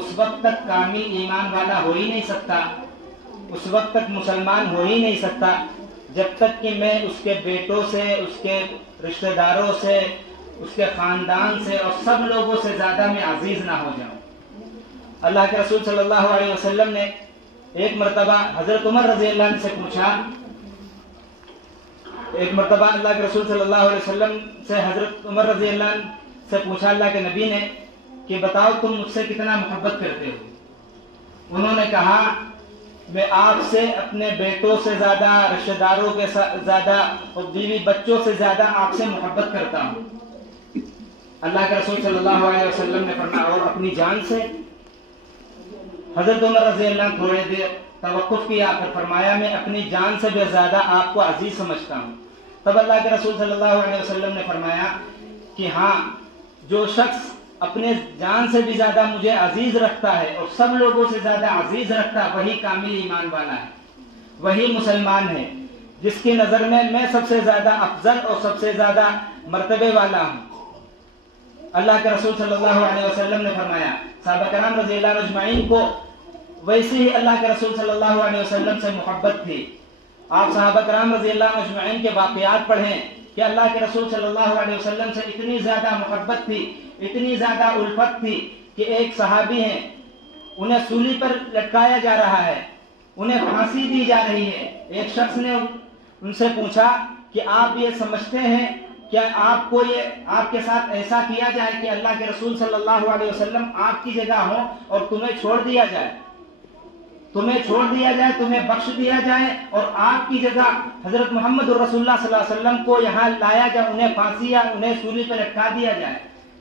اس وقت تک کامل ایمان والا ہو ہی نہیں سکتا، اس وقت تک مسلمان ہو ہی نہیں سکتا جب تک کہ میں اس کے بیٹوں سے، اس کے رشتہ داروں سے، اس کے خاندان سے اور سب لوگوں سے زیادہ میں عزیز نہ ہو جاؤں۔ اللہ کے رسول صلی اللہ علیہ وسلم نے ایک مرتبہ حضرت عمر رضی اللہ عنہ سے پوچھا، ایک مرتبہ اللہ کے رسول صلی اللہ علیہ وسلم سے حضرت عمر رضی اللہ عنہ سے پوچھا اللہ کے نبی نے کہ بتاؤ تم مجھ سے کتنا محبت کرتے ہو؟ انہوں نے کہا میں آپ سے اپنے بیٹوں سے زیادہ، رشتہ داروں کے زیادہ اور بیوی بچوں سے زیادہ آپ سے محبت کرتا ہوں۔ اللہ کے رسول صلی اللہ علیہ وسلم نے فرمایا اور اپنی جان سے؟ حضرت عمر رضی اللہ عنہ تھوڑے دیر توقف کیا، پھر فرمایا میں اپنی جان سے بھی زیادہ آپ کو عزیز سمجھتا ہوں۔ تب اللہ کے رسول صلی اللہ علیہ وسلم نے فرمایا کہ ہاں، جو شخص اپنے جان سے بھی زیادہ مجھے عزیز رکھتا ہے اور سب لوگوں سے زیادہ عزیز رکھتا ہے، وہی کامل ایمان والا ہے، وہی مسلمان ہے، جس کی نظر میں سب سے زیادہ افضل اور سب سے زیادہ مرتبے والا ہوں۔ اللہ کے رسول صلی اللہ علیہ وسلم نے فرمایا صحابہ کرام رضی اللہ عنہ اجمعین کو ویسے ہی اللہ کے رسول صلی اللہ علیہ وسلم سے محبت تھی۔ آپ صحابہ کرام رضی اللہ عنہ اجمعین کے واقعات پڑھیں کہ اللہ کے رسول صلی اللہ علیہ وسلم سے اتنی زیادہ محبت تھی، اتنی زیادہ الفت تھی کہ ایک صحابی ہیں، انہیں سولی پر لٹکایا جا رہا ہے، انہیں پھانسی دی جا رہی ہے۔ ایک شخص نے ان سے پوچھا کہ آپ یہ سمجھتے ہیں کیا آپ کے ساتھ ایسا کیا جائے کہ اللہ کے رسول صلی اللہ علیہ وسلم آپ کی جگہ ہوں اور تمہیں چھوڑ دیا جائے، تمہیں بخش دیا جائے اور آپ کی جگہ حضرت محمد رسول اللہ صلی اللہ علیہ وسلم کو یہاں لایا جائے، انہیں پھانسی یا انہیں سولی پر لٹکا دیا جائے؟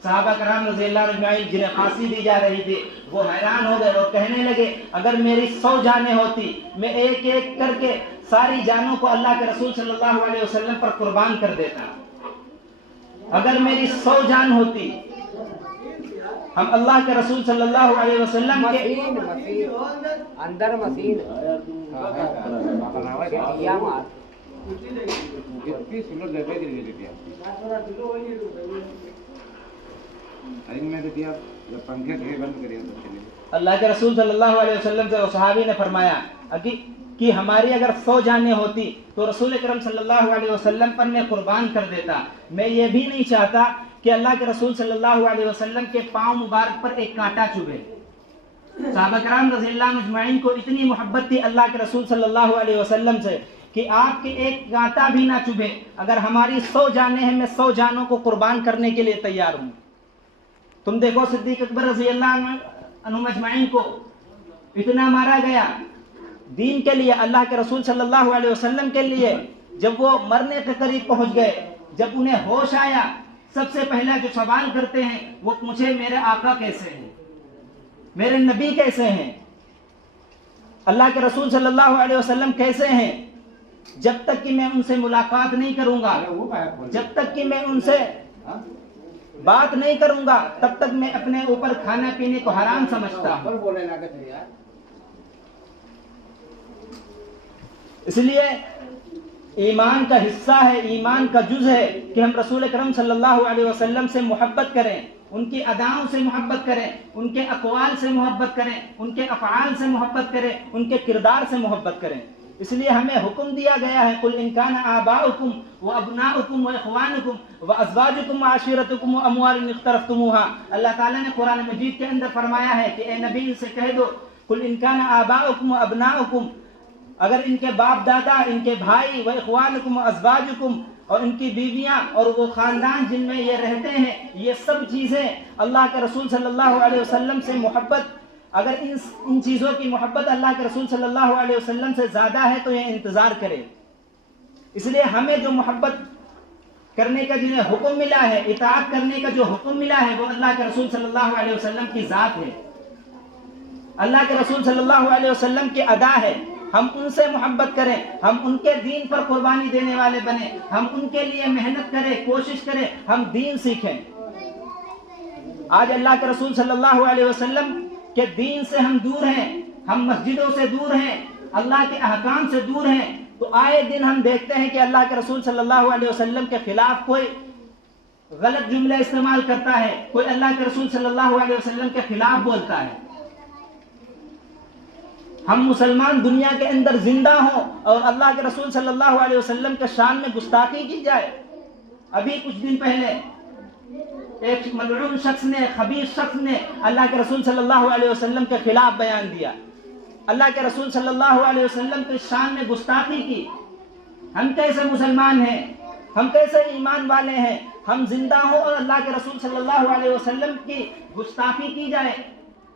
صحابہ کرام رضی اللہ عنہ جنہیں پھانسی دی جا رہی تھی وہ حیران ہو گئے اور کہنے لگے اگر میری 100 جانیں ہوتی میں ایک ایک کر کے ساری جانوں کو اللہ کے رسول صلی اللہ علیہ وسلم پر قربان کر دیتا۔ اگر میری 100 جان ہوتی، ہم اللہ کے رسول صلی اللہ علیہ وسلم کے اندر مسین اللہ کے رسول صلی اللہ علیہ وسلم سے صحابی نے فرمایا کہ ہماری اگر 100 جانیں ہوتی تو رسول اکرم صلی اللہ علیہ وسلم پر میں قربان کر دیتا۔ میں یہ بھی نہیں چاہتا کہ اللہ کے رسول صلی اللہ علیہ وسلم کے پاؤں مبارک پر ایک کانٹا چبھے۔ صحابہ کرام رضی اللہ عنہ اجمعین کو اتنی محبت تھی اللہ کے رسول صلی اللہ علیہ وسلم سے کہ آپ کے ایک کانٹا بھی نہ چبھے، اگر ہماری 100 جانیں ہیں میں 100 جانوں کو قربان کرنے کے لیے تیار ہوں۔ تم دیکھو صدیق اکبر رضی اللہ عنہ اجمعین کو اتنا مارا گیا دین کے لیے، اللہ کے رسول صلی اللہ علیہ وسلم کے لیے۔ جب وہ مرنے کے قریب پہنچ گئے، جب انہیں ہوش آیا، سب سے پہلا جو سوال کرتے ہیں وہ مجھے میرے آقا کیسے ہیں، میرے نبی کیسے ہیں، اللہ کے رسول صلی اللہ علیہ وسلم کیسے ہیں؟ جب تک کہ میں ان سے ملاقات نہیں کروں گا، جب تک کہ میں ان سے بات نہیں کروں گا، تب تک میں اپنے اوپر کھانا پینے کو حرام سمجھتا ہوں۔ اس لیے ایمان کا حصہ ہے، ایمان کا جز ہے کہ ہم رسول اکرم صلی اللہ علیہ وسلم سے محبت کریں، ان کی اداؤں سے محبت کریں، ان کے اقوال سے محبت کریں، ان کے افعال سے محبت کریں، ان کے کردار سے محبت کریں۔ اس لیے ہمیں حکم دیا گیا ہے قل ان کان آباؤکم وابناؤکم واخوانکم وازواجکم وعشیرتکم واموال اقترفتموها۔ اللہ تعالیٰ نے قرآن مجید کے اندر فرمایا ہے کہ اے نبی سے کہہ دو قل ان کان آباؤکم وابناؤکم، اگر ان کے باپ دادا، ان کے بھائی، واخوانکم وازواجکم، اور ان کی بیویاں اور وہ خاندان جن میں یہ رہتے ہیں، یہ سب چیزیں اللہ کے رسول صلی اللہ علیہ وسلم سے محبت، اگر ان چیزوں کی محبت اللہ کے رسول صلی اللہ علیہ وسلم سے زیادہ ہے تو یہ انتظار کرے۔ اس لیے ہمیں جو محبت کرنے کا جنہیں حکم ملا ہے، اطاعت کرنے کا جو حکم ملا ہے، وہ اللہ کے رسول صلی اللہ علیہ وسلم کی ذات ہے، اللہ کے رسول صلی اللہ علیہ وسلم کی ادا ہے۔ ہم ان سے محبت کریں، ہم ان کے دین پر قربانی دینے والے بنیں، ہم ان کے لیے محنت کریں، کوشش کریں، ہم دین سیکھیں۔ آج اللہ کے رسول صلی اللہ علیہ وسلم کے دین سے ہم دور ہیں، ہم مسجدوں سے دور ہیں، اللہ کے احکام سے دور ہیں، تو آئے دن ہم دیکھتے ہیں کہ اللہ کے رسول صلی اللہ علیہ وسلم کے خلاف کوئی غلط جملے استعمال کرتا ہے، کوئی اللہ کے رسول صلی اللہ علیہ وسلم کے خلاف بولتا ہے۔ ہم مسلمان دنیا کے اندر زندہ ہوں اور اللہ کے رسول صلی اللہ علیہ وسلم کے شان میں گستاخی کی جائے. ابھی کچھ دن پہلے ایک ملعون شخص نے، خبیث شخص نے اللہ کے رسول صلی اللہ علیہ وسلم کے خلاف بیان دیا، اللہ کے رسول صلی اللہ علیہ وسلم کے شان میں گستاخی کی. ہم کیسے مسلمان ہیں؟ ہم کیسے ایمان والے ہیں؟ ہم زندہ ہوں اور اللہ کے رسول صلی اللہ علیہ وسلم کی گستاخی کی جائے،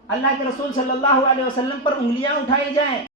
اللہ کے رسول صلی اللہ علیہ وسلم پر انگلیاں اٹھائی جائیں.